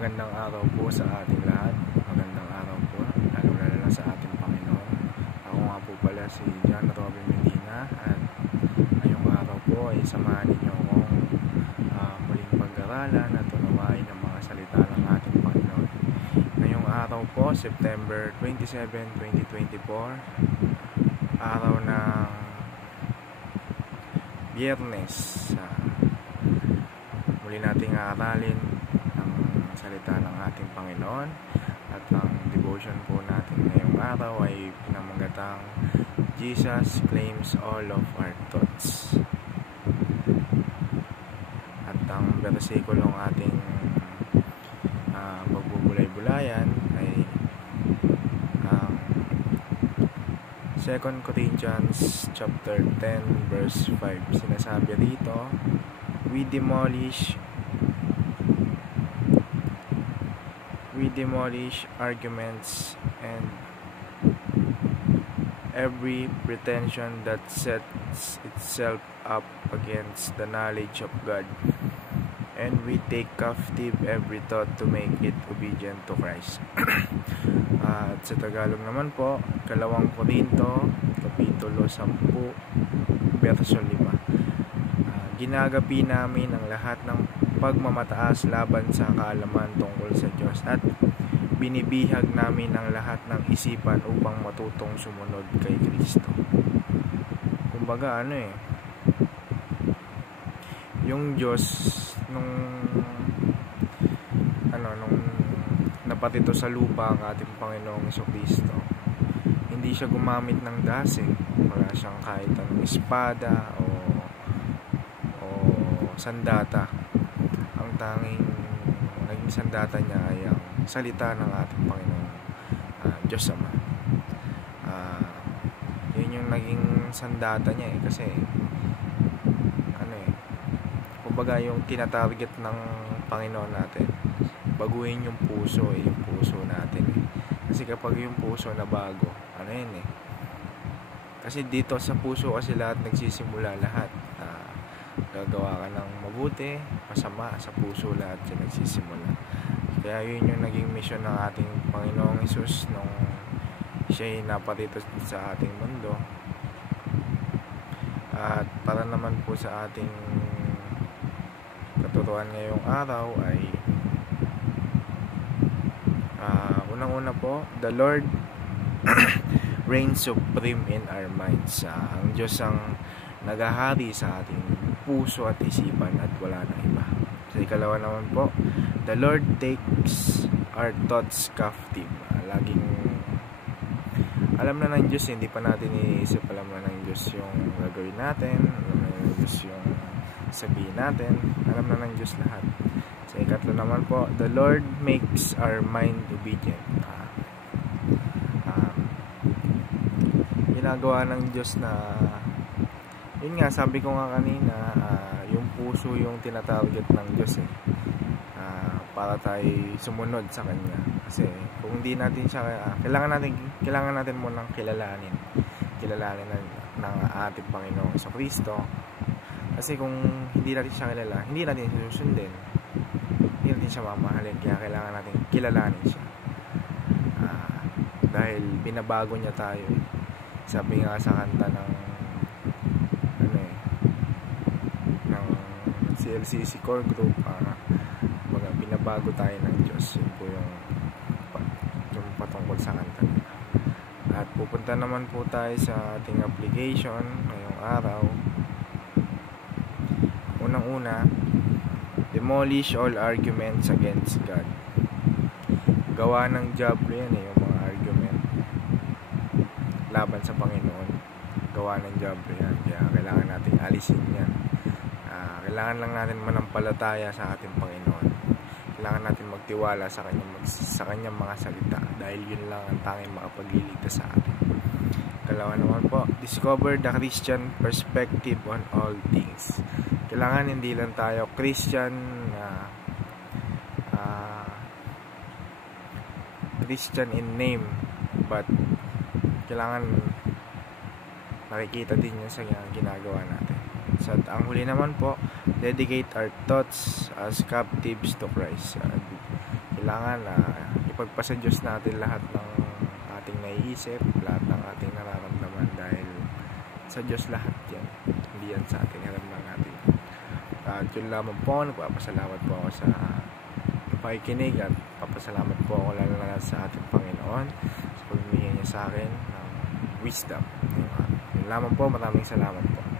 Magandang araw po sa ating lahat. Magandang araw po, lalo-lalo na sa ating Panginoon. Ako nga po pala si John Robin Medina at ngayong araw po ay samahan ninyo akong muling pag-aralan at unawain ang mga salita ng ating Panginoon. Ngayong araw po, September 27, 2024, araw ng Biyernes. Muli nating aaralin salita ng ating Panginoon at ang devotion po natin ngayong araw ay pinamagatang Jesus claims all of our thoughts. At ang versikulong ating magbubulay-bulayan ay 2 Corinthians chapter 10 verse 5. Sinasabi rito, we demolish arguments and every pretension that sets itself up against the knowledge of God, and we take captive every thought to make it obedient to Christ. At sa Tagalog naman po, 2 Korinto kapitulo 10 verso 5. Ginagapi namin ang lahat ng pagmamataas laban sa kaalaman tungkol sa Diyos at binibihag namin ang lahat ng isipan upang matutong sumunod kay Kristo. Kumbaga yung Diyos nung napatito sa lupa ang ating Panginoong Jesucristo, hindi siya gumamit ng dasi. Wala siyang kahit anong espada o sandata. Ang tanging naging sandata niya ay ang salita ng ating Panginoon Diyos Ama. Yun yung naging sandata niya kasi kumbaga yung tinatarget ng Panginoon natin, baguhin yung puso yung puso natin kasi kapag yung puso na bago, kasi dito sa puso kasi lahat nagsisimula lahat. Gagawa ka ng mabuti, masama, sa puso lahat siya nagsisimula. Kaya yun yung naging mission ng ating Panginoong Hesus nung siya'y naparito sa ating mundo. At para naman po sa ating katuruan ngayong araw ay unang-una po, the Lord reigns supreme in our minds. Ang Diyos ang naghahari sa ating puso at isipan at wala nang iba. Sa ikalawa naman po, the Lord takes our thoughts captive. Laging alam na ng Diyos, hindi pa natin iniisip, alam na ng Diyos yung gagawin natin, alam na ng Diyos yung sabihin natin, alam na ng Diyos lahat. Sa ikatlo naman po, the Lord makes our mind obedient. Ginagawa ng Diyos na yun nga, sabi ko nga kanina, yung puso yung tinatarget ng Diyos para tayo sumunod sa Kanya. Kasi kung hindi natin siya, kailangan natin munang kilalanin ng ating Panginoong Jesucristo. Kasi kung hindi natin siya kilala, hindi natin susundin, hindi natin siya mamahalin. Kaya kailangan natin kilalanin siya, dahil binabago niya tayo. Sabi nga sa kanta ng CLCC Core Group, binabago tayo ng Diyos. Yun po yung patungkol sa kanta. At pupunta naman po tayo sa ating application ngayong araw. Unang-una, demolish all arguments against God. Gawa ng diablo yan yung mga argument laban sa Panginoon. Gawa ng diablo yan, kaya kailangan natin alisin yan. Kailangan lang natin manampalataya sa ating Panginoon. Kailangan natin magtiwala sa kanyang mga salita, dahil yun lang ang tanging makapagliligtas sa atin. Kalawa naman po, discover the Christian perspective on all things. Kailangan hindi lang tayo Christian in name, but kailangan nakikita din yun sa ginagawa natin. So, ang huli naman po, dedicate our thoughts as captives to Christ. kailangan na ipagpasa Diyos natin lahat ng ating naiisip, lahat ng ating nararamdaman, dahil sa Diyos lahat yan, hindi yan sa ating alam lang natin. At yun lamang po, nagpapasalamat po ako sa pakikinig, at papasalamat po ako lalo na sa ating Panginoon sa pagbibigay niya sa akin ng wisdom. Yun lamang po, maraming salamat po.